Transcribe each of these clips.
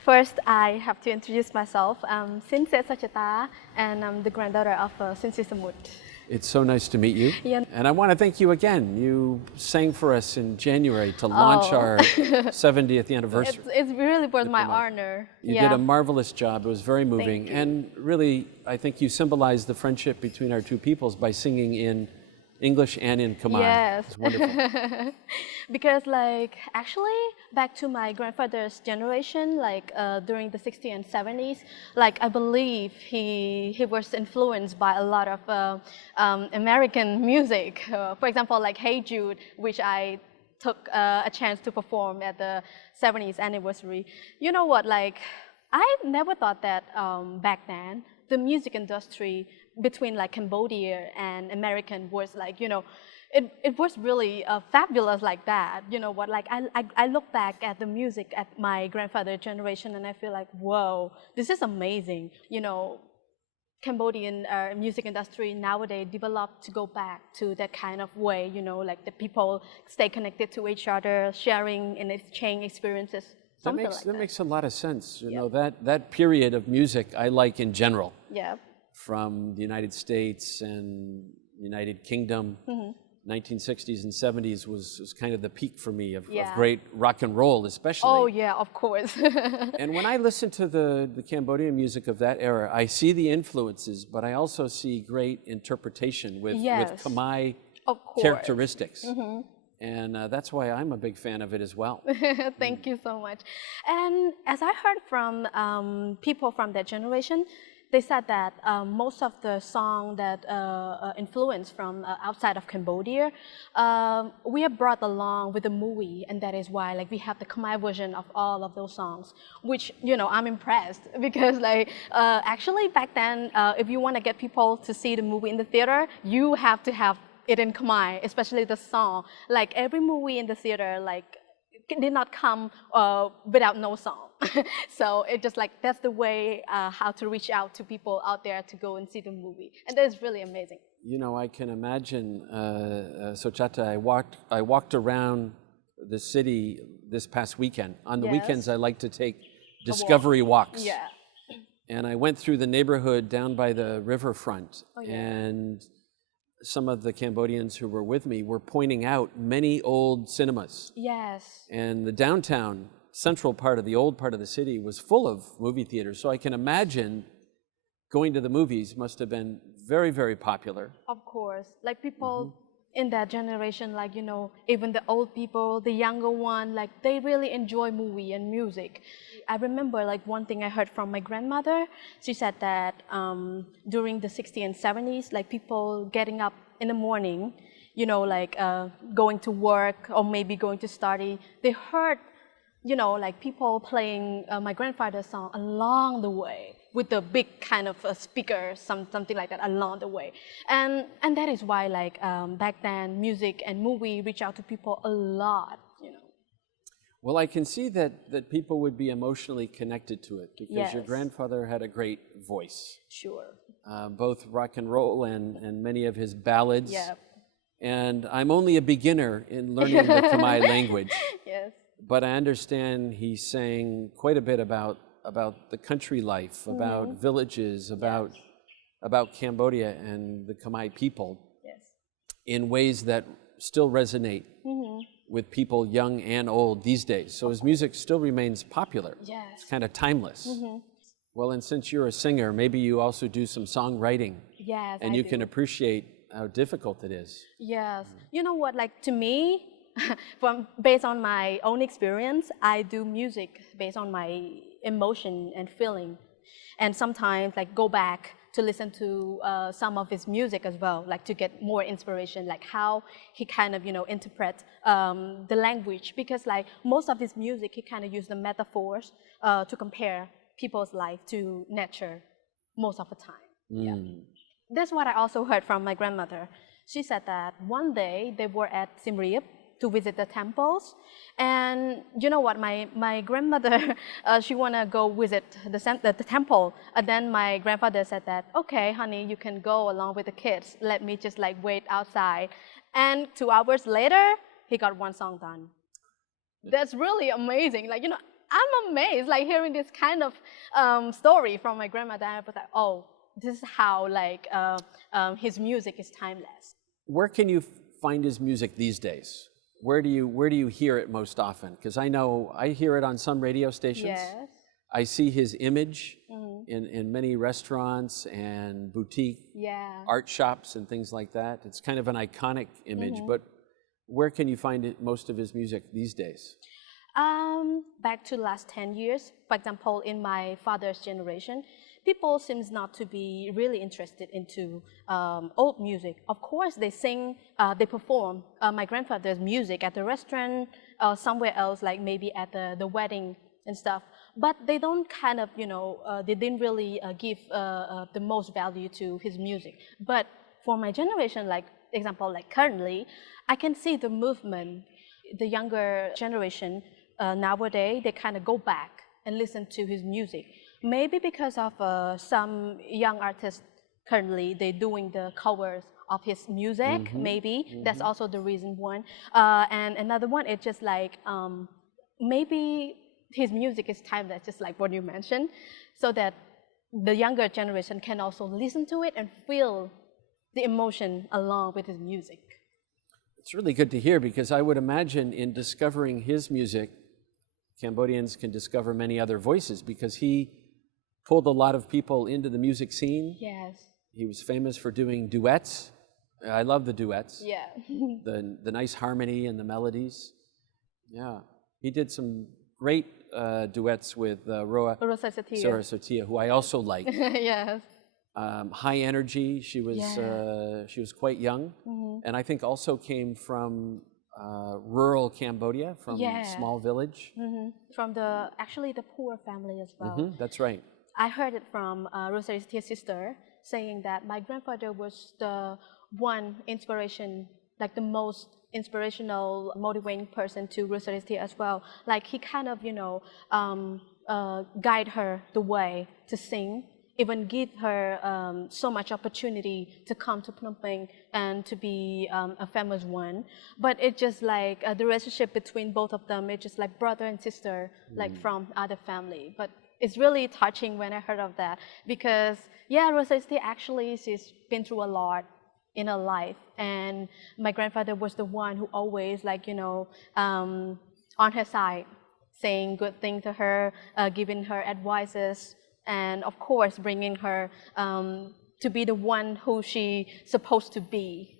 First, I have to introduce myself. I'm Sinse Sachata, and I'm the granddaughter of Sisamuth. It's so nice to meet you. Yeah. And I want to thank you again. You sang for us in January to launch our 70th anniversary. It really was my honor. You did a marvelous job. It was very moving. And really, I think you symbolized the friendship between our two peoples by singing in English and in Khmer. Yes. It's wonderful. Because actually back to my grandfather's generation, during the 60s and 70s, I believe he was influenced by a lot of American music. For example, like Hey Jude, which I took a chance to perform at the 70th anniversary. You know what, I never thought that back then, the music industry between Cambodia and American was it was really fabulous like that. You know what, I look back at the music at my grandfather's generation and I feel like, whoa, this is amazing. You know, Cambodian music industry nowadays developed to go back to that kind of way, you know, the people stay connected to each other, sharing and exchange experiences. That makes a lot of sense. You know, that period of music I like in general. Yeah. From the United States and United Kingdom. 1960s and 70s was kind of the peak for me of great rock and roll, especially. Oh yeah, of course. And when I listen to the Cambodian music of that era, I see the influences, but I also see great interpretation with Khmer characteristics. And that's why I'm a big fan of it as well. Thank you so much. And as I heard from people from that generation, they said that most of the songs that influenced from outside of Cambodia, we have brought along with the movie, and that is why we have the Khmer version of all of those songs, which, you know, I'm impressed because actually back then, if you want to get people to see the movie in the theater, you have to have it in Khmer, especially the song. Every movie in the theater, did not come without no song. So it just that's the way how to reach out to people out there to go and see the movie. And that is really amazing. You know, I can imagine, Sochata, I walked around the city this past weekend. On the weekends, I like to take discovery walks. Yeah. And I went through the neighborhood down by the riverfront. And some of the Cambodians who were with me were pointing out many old cinemas. Yes. And the downtown central part of the old part of the city was full of movie theaters. So I can imagine going to the movies must have been very, very popular. Of course. People in that generation, you know, even the old people, the younger one, they really enjoy movie and music. I remember one thing I heard from my grandmother. She said that during the 60s and 70s, people getting up in the morning, you know, going to work or maybe going to study, they heard, you know, people playing my grandfather's song along the way with the big kind of speaker, something like that along the way. And that is why back then music and movie reach out to people a lot, you know. Well, I can see that people would be emotionally connected to it because your grandfather had a great voice. Sure. Both rock and roll and many of his ballads. Yeah. And I'm only a beginner in learning the Khmer language. Yes. But I understand he sang quite a bit about the country life, about villages, about Cambodia and the Khmer people in ways that still resonate with people young and old these days. So his music still remains popular. Yes. It's kind of timeless. Well, and since you're a singer, maybe you also do some songwriting. Yes, and you can appreciate how difficult it is. Yes. You know what, to me, based on my own experience, I do music based on my emotion and feeling. And sometimes go back to listen to some of his music as well, to get more inspiration, how he kind of, you know, interpret the language. Because most of his music, he kind of use the metaphors to compare people's life to nature most of the time. Yeah. That's what I also heard from my grandmother. She said that one day they were at Siem Reap to visit the temples. And you know what, my grandmother, she wanna go visit the temple. And then my grandfather said that, okay, honey, you can go along with the kids. Let me just wait outside. And 2 hours later, he got one song done. That's really amazing. Like, I'm amazed, like, hearing this kind of story from my grandmother. I was like, oh, this is how, like, his music is timeless. Where can you find his music these days? Where do you hear it most often? Because I know I hear it on some radio stations. Yes. I see his image in many restaurants and boutique art shops and things like that. It's kind of an iconic image, but where can you find most of his music these days? Back to last 10 years, for example, in my father's generation, people seems not to be really interested into old music. Of course, they sing, they perform my grandfather's music at the restaurant or somewhere else, like maybe at the wedding and stuff. But they don't kind of, they didn't really give the most value to his music. But for my generation, like example, like currently, I can see the movement. The younger generation nowadays, they kind of go back and listen to his music. Maybe because of some young artists currently, they're doing the covers of his music, maybe. That's also the reason one. And another one, it's just like, maybe his music is timeless, just like what you mentioned, so that the younger generation can also listen to it and feel the emotion along with his music. It's really good to hear, because I would imagine in discovering his music, Cambodians can discover many other voices, because he pulled a lot of people into the music scene. Yes. He was famous for doing duets. I love the duets. Yeah. the nice harmony and the melodies. Yeah. He did some great duets with Roa Sarasatia, who I also like. Yes. High energy. She was quite young, and I think also came from rural Cambodia, from a small village. From actually the poor family as well. That's right. I heard it from Rosari's sister saying that my grandfather was the one inspiration, like the most inspirational, motivating person to Rosari's as well. Like he kind of, guide her the way to sing, even give her so much opportunity to come to Phnom Penh and to be a famous one. But it's just like the relationship between both of them, it's just like brother and sister, like from other family. But it's really touching when I heard of that, because Rosari's actually, she's been through a lot in her life, and my grandfather was the one who always, like, on her side, saying good things to her, giving her advices, and of course bringing her to be the one who she's supposed to be.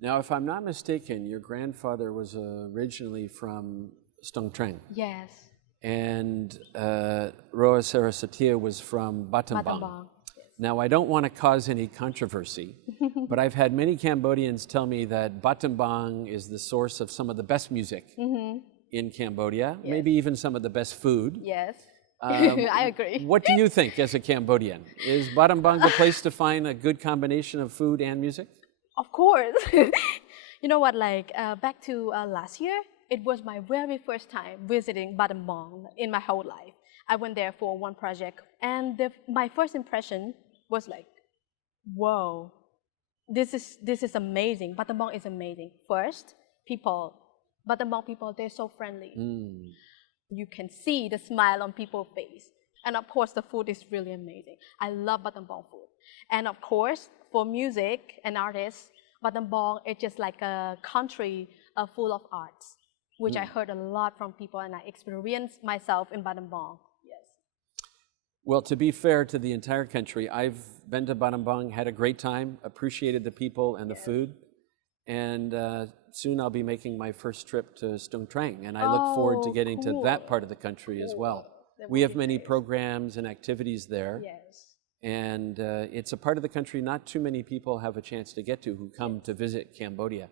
Now, if I'm not mistaken, your grandfather was originally from Stung Treng. Yes. And Roa Sarasatia was from Battambang. Now, I don't want to cause any controversy, but I've had many Cambodians tell me that Battambang is the source of some of the best music in Cambodia, maybe even some of the best food. Yes. I agree. What do you think as a Cambodian? Is Battambang the place to find a good combination of food and music? Of course. You know what, like back to last year, it was my very first time visiting Battambang in my whole life. I went there for one project, and my first impression was like, whoa, this is amazing. Battambang is amazing. First, Battambang people, they're so friendly. You can see the smile on people's face. And of course, the food is really amazing. I love Battambang food. And of course, for music and artists, Battambang is just like a country full of arts, which I heard a lot from people, and I experienced myself in Battambang. Yes. Well, to be fair to the entire country, I've been to Battambang, had a great time, appreciated the people and the food, and soon I'll be making my first trip to Stung Treng, and I look forward to getting to that part of the country as well. We have many programs and activities there. Yes. And it's a part of the country not too many people have a chance to get to who come to visit Cambodia.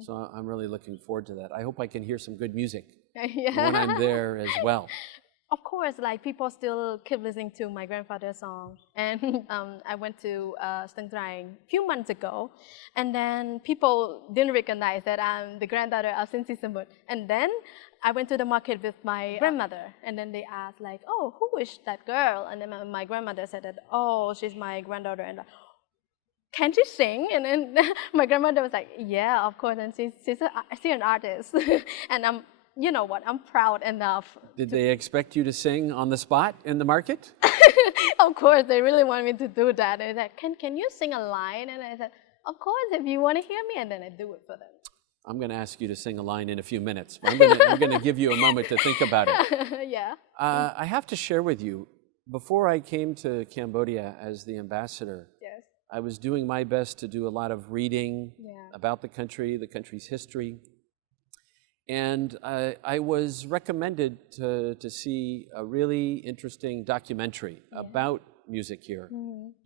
So I'm really looking forward to that. I hope I can hear some good music when I'm there as well. Of course, like people still keep listening to my grandfather's song. And I went to Stung Treng a few months ago, and then people didn't recognize that I'm the granddaughter of Sisamuth. And then I went to the market with my grandmother, and then they asked like, oh, who is that girl? And then my grandmother said that, oh, she's my granddaughter. And can she sing? And then my grandmother was like, yeah, of course, and she's an artist. And you know what, I'm proud enough. Did they expect you to sing on the spot in the market? Of course, they really want me to do that. And they said, can you sing a line? And I said, of course, if you want to hear me, and then I do it for them. I'm going to ask you to sing a line in a few minutes. I'm going to give you a moment to think about it. Yeah. I have to share with you, before I came to Cambodia as the ambassador, Yes. I was doing my best to do a lot of reading about the country's history. And I was recommended to see a really interesting documentary about music here.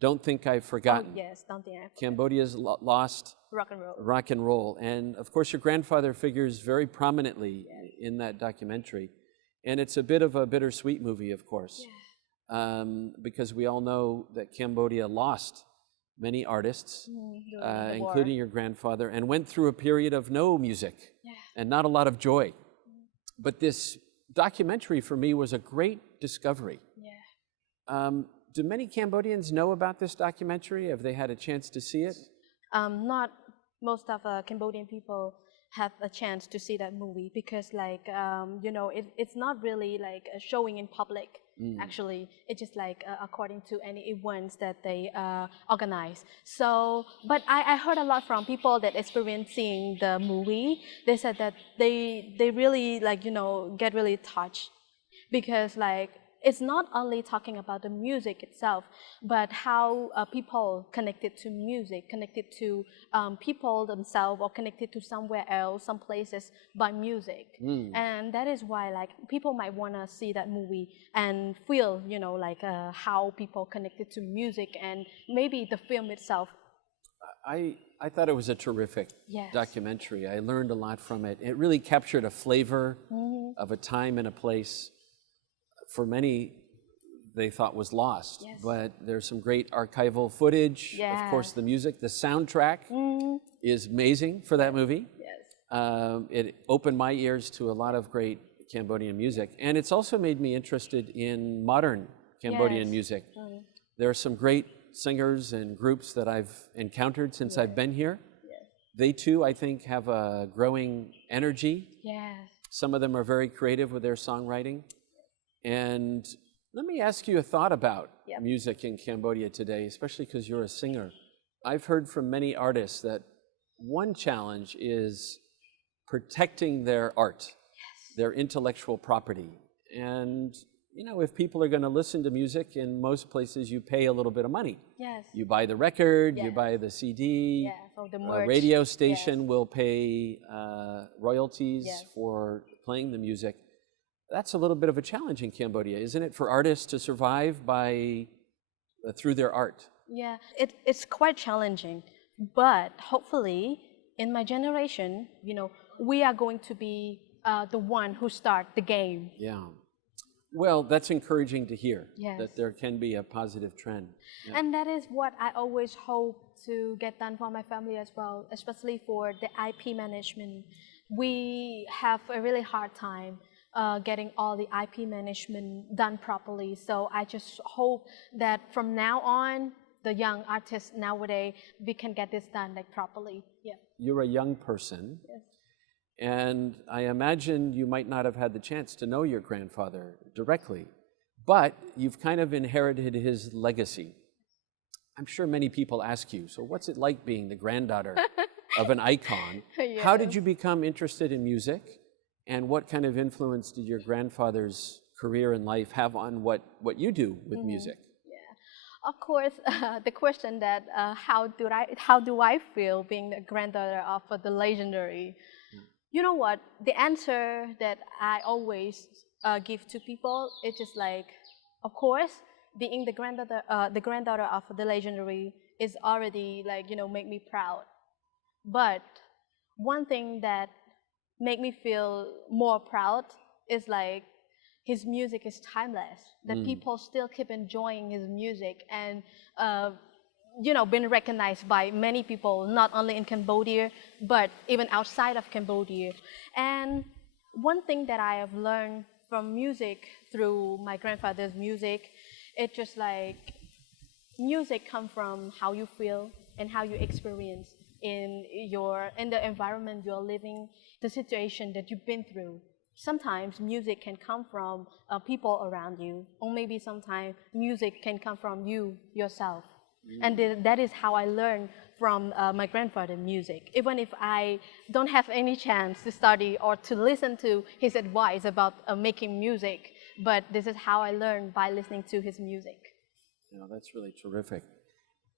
Don't Think I've Forgotten. Oh, yes, Don't Think I've Forgotten. Cambodia's lost rock and roll. And of course, your grandfather figures very prominently in that documentary. And it's a bit of a bittersweet movie, of course, because we all know that Cambodia lost many artists, including your grandfather, and went through a period of no music and not a lot of joy. But this documentary for me was a great discovery. Do many Cambodians know about this documentary? Have they had a chance to see it? Not most of Cambodian people have a chance to see that movie because, like, you know, it's not really like showing in public. Actually, it's just like according to any events that they organize. So, but I heard a lot from people that experienced seeing the movie. They said that they really, like, you know, get really touched because, like, it's not only talking about the music itself, but how people connected to music, connected to people themselves, or connected to somewhere else, some places by music. And that is why, like, people might want to see that movie and feel, you know, like how people connected to music and maybe the film itself. I thought it was a terrific documentary. I learned a lot from it. It really captured a flavor of a time and a place. For many, they thought was lost, but there's some great archival footage. Of course, the music, the soundtrack is amazing for that movie. It opened my ears to a lot of great Cambodian music, and it's also made me interested in modern Cambodian music. There are some great singers and groups that I've encountered since I've been here. They too, I think, have a growing energy. Some of them are very creative with their songwriting. And let me ask you a thought about music in Cambodia today, especially because you're a singer. I've heard from many artists that one challenge is protecting their art, their intellectual property. And, you know, if people are going to listen to music, in most places you pay a little bit of money. You buy the record, you buy the CD, a radio station will pay royalties for playing the music. That's a little bit of a challenge in Cambodia, isn't it, for artists to survive by through their art? Yeah, it's quite challenging, but hopefully, in my generation, you know, we are going to be the one who start the game. Yeah. Well, that's encouraging to hear, that there can be a positive trend. And that is what I always hope to get done for my family as well, especially for the IP management. We have a really hard time getting all the IP management done properly. So I just hope that from now on, the young artists nowadays, we can get this done like properly. You're a young person, and I imagine you might not have had the chance to know your grandfather directly, but you've kind of inherited his legacy. I'm sure many people ask you, so what's it like being the granddaughter of an icon? How did you become interested in music? And what kind of influence did your grandfather's career and life have on what you do with music? Of course, the question that how do I feel being the granddaughter of the legendary? You know what? The answer that I always give to people is just like, of course, being the granddaughter of the legendary is already, like, you know, make me proud. But one thing that make me feel more proud is like his music is timeless. That people still keep enjoying his music and you know, been recognized by many people, not only in Cambodia but even outside of Cambodia. And one thing that I have learned from music through my grandfather's music, it's just like music comes from how you feel and how you experience in the environment you're living, the situation that you've been through. sometimes music can come from people around you, or maybe sometimes music can come from you yourself. And that is how I learned from my grandfather's music. Even if I don't have any chance to study or to listen to his advice about making music, but this is how I learned by listening to his music. You know, that's really terrific.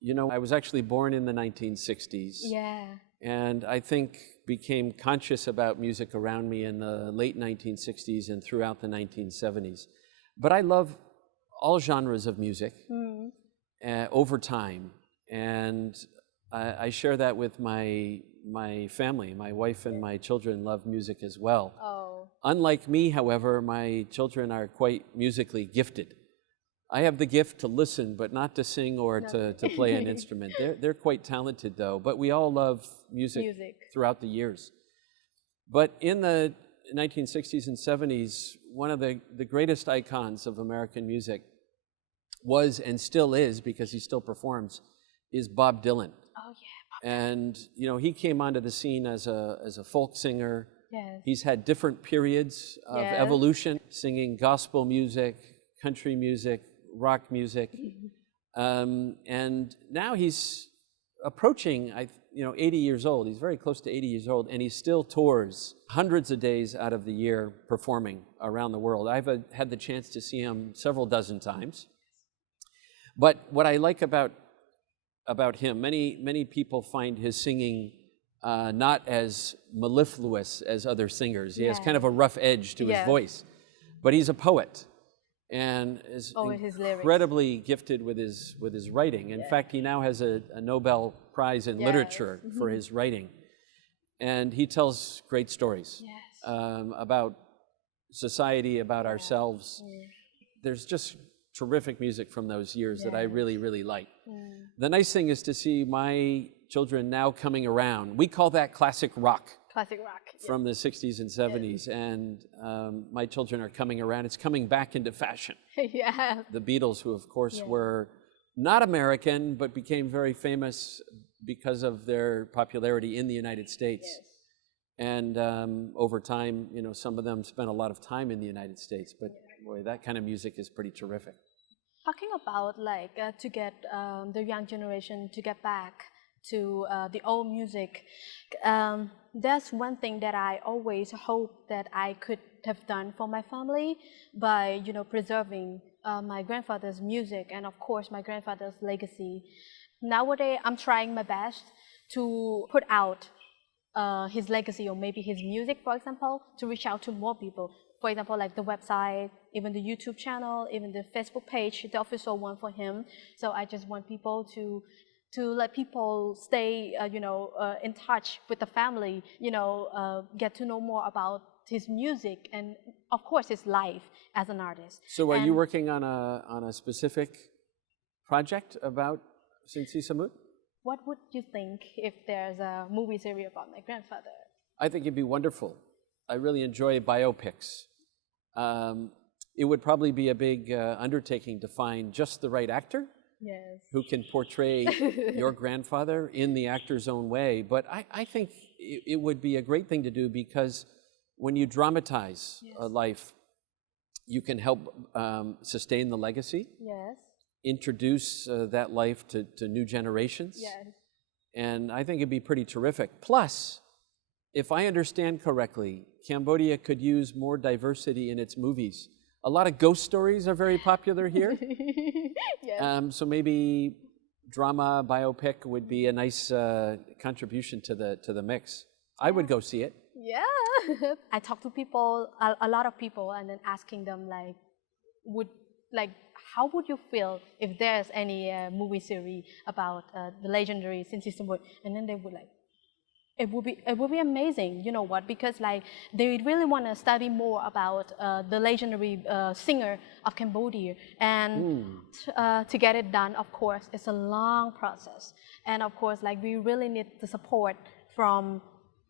You know, I was actually born in the 1960s. Yeah. And I think became conscious about music around me in the late 1960s and throughout the 1970s. But I love all genres of music over time. And I share that with my family. My wife and my children love music as well. Oh. Unlike me, however, my children are quite musically gifted. I have the gift to listen, but not to sing or to play an instrument. They're quite talented, though. But we all love music throughout the years. But in the 1960s and 70s, one of the greatest icons of American music was, and still is, because he still performs, is Bob Dylan. Oh, yeah. And, you know, he came onto the scene as a folk singer. Yes. He's had different periods of evolution, singing gospel music, country music, rock music. And now he's approaching, 80 years old. He's very close to 80 years old, and he still tours hundreds of days out of the year performing around the world. I've had the chance to see him several dozen times. But what I like about him, many people find his singing not as mellifluous as other singers. He has kind of a rough edge to his voice. But he's a poet and is incredibly gifted with his writing. In fact, he now has a Nobel Prize in Literature for his writing. And he tells great stories about society, about ourselves. There's just terrific music from those years that I really, really like. The nice thing is to see my children now coming around. We call that classic rock. Classic rock. From the 60s and 70s, and my children are coming around. It's coming back into fashion. The Beatles, who of course were not American, but became very famous because of their popularity in the United States. And over time, some of them spent a lot of time in the United States, but boy, that kind of music is pretty terrific. Talking about to get the young generation to get back to the old music, that's one thing that I always hope that I could have done for my family by, preserving my grandfather's music and of course my grandfather's legacy. Nowadays, I'm trying my best to put out his legacy or maybe his music, for example, to reach out to more people. For example, like the website, even the YouTube channel, even the Facebook page, the official one for him. So I just want people to let people stay, in touch with the family, get to know more about his music and, of course, his life as an artist. So are you working on a specific project about Sisamuth? What would you think if there's a movie series about my grandfather? I think it'd be wonderful. I really enjoy biopics. It would probably be a big undertaking to find just the right actor. Who can portray your grandfather in the actor's own way. But I think it would be a great thing to do because when you dramatize a life, you can help sustain the legacy, introduce that life to new generations. And I think it'd be pretty terrific. Plus, if I understand correctly, Cambodia could use more diversity in its movies. A lot of ghost stories are very popular here. So maybe drama, biopic would be a nice contribution to the mix. I would go see it. I talk to people, a lot of people, and then asking them how would you feel if there's any movie series about the legendary Sisamuth? And then they would it would be amazing, you know what? Because they really want to study more about the legendary singer of Cambodia, and to get it done, of course, it's a long process. And of course, we really need the support from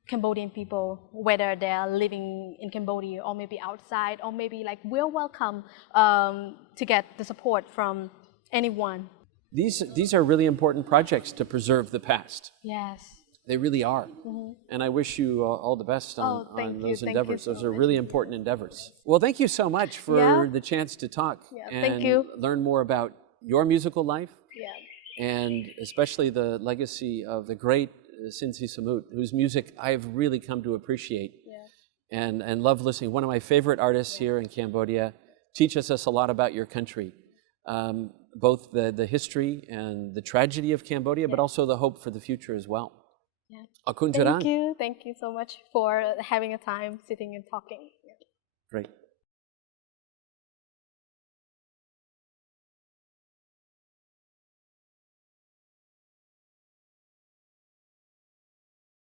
Cambodian people, whether they are living in Cambodia or maybe outside, or maybe we're welcome to get the support from anyone. These are really important projects to preserve the past. They really are. And I wish you all the best on those endeavors. Those are really important endeavors. Well, thank you so much for the chance to talk and learn more about your musical life and especially the legacy of the great Sisamuth, whose music I've really come to appreciate and love listening. One of my favorite artists here in Cambodia teaches us a lot about your country. Both the history and the tragedy of Cambodia, but also the hope for the future as well. Thank you so much for having a time sitting and talking. Great.